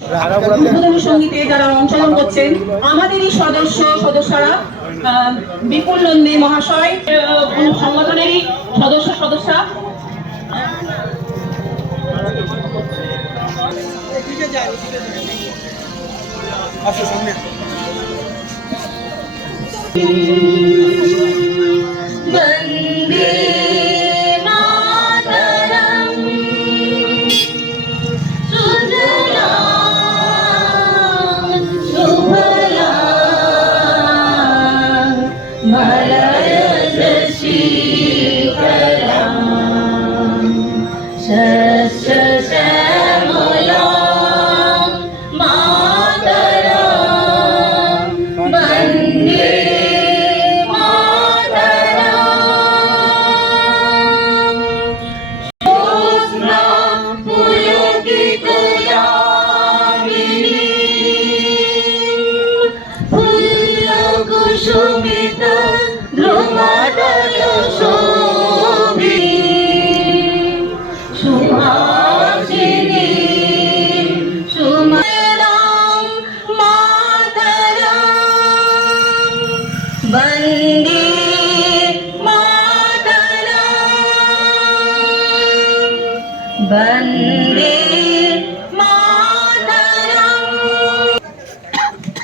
উদ্বোধনী সঙ্গীতে যারা অংশগ্রহণ করছেন আমাদেরই সদস্যরা বিপুল নন্দী মহাশয় সংগঠনেরই সদস্যা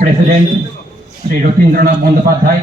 প্রেসিডেন্ট শ্রী রথীন্দ্রনাথ বন্দ্যোপাধ্যায়